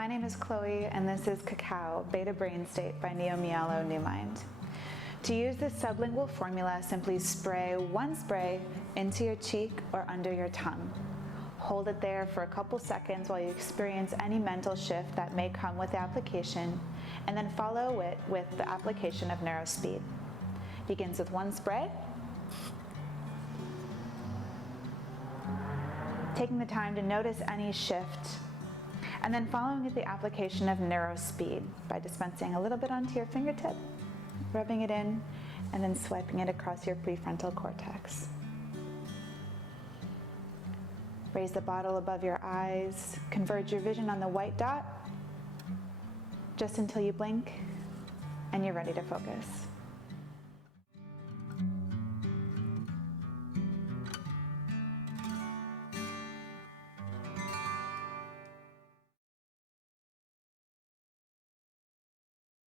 My name is Chloe, and this is Cacao, Beta Brain State by Myalo New Mind. To use this sublingual formula, simply spray one spray into your cheek or under your tongue. Hold it there for a couple seconds while you experience any mental shift that may come with the application, and then follow it with the application of neurospeed. Begins with one spray, taking the time to notice any shift, and then following with the application of neurospeed by dispensing a little bit onto your fingertip, rubbing it in, and then swiping it across your prefrontal cortex. Raise the bottle above your eyes, converge your vision on the white dot, just until you blink and you're ready to focus.